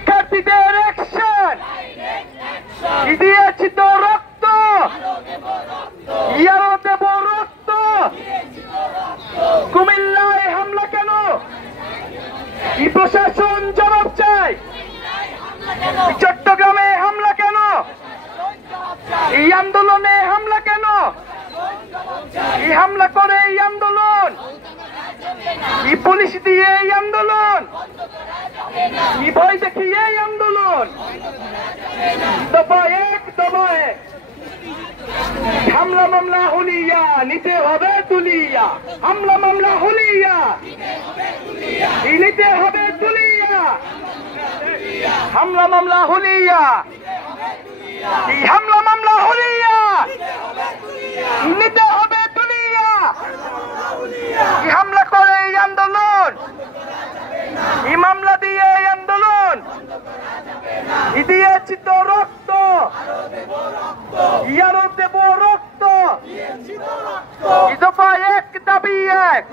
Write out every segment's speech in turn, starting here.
শিক্ষার্থীদের অ্যাকশন দিয়েছি তো রক্ত ইয়ারও দেব রক্ত কুমিল্লায় হামলা কেন এই প্রশাসন জবাব চাই চট্টগ্রামে হামলা কেন এই আন্দোলনে হামলা কেন এই হামলা করে এই আন্দোলন এই পুলিশ দিয়ে এই আন্দোলন এই ভয় দেখিয়ে এই আন্দোলন দফা এক দফা এক হামলা মামলা হুলিয়া নিতে হবে তুলিয়া হামলা মামলা হুলিয়া নিতে হবে তুলিয়া হামলা মামলা হুলিয়া এই হামলা মামলা হুলিয়া নিতে হবে তুলিয়া এই হামলা করে এই আন্দোলন এই মামলা দিয়ে এই আন্দোলন দিয়েছি তো রক্ত ইয়ারও দেব রক্ত দফা এক দাবি এক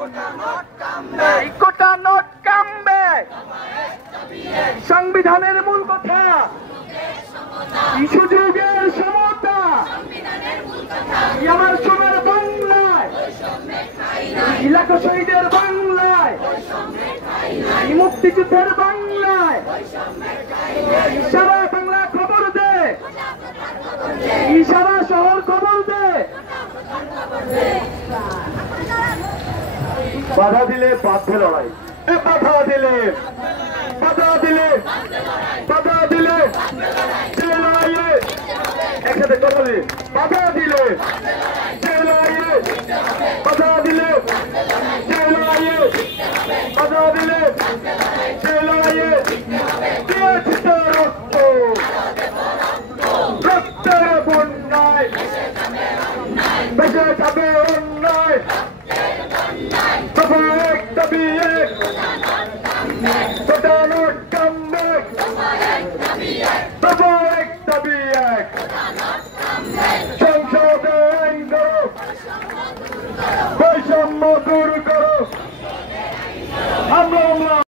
কোটা নোট কামবে সংবিধানের মূল কথা সুযোগের সমতা আমার সোনার বাংলায় লাখো শহীদের বাংলায় মুক্তিযুদ্ধের বাংলায় সারা বাংলা খবর দে সারা শহর খবর দে বাধা দিলে বাধ্য লড়াই বাধা দিলে বাধা দিলে বাধা দিলে লড়াইয়ে একসাথে কথা বাধা দিলে